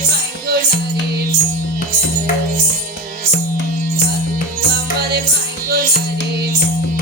I am Thank you.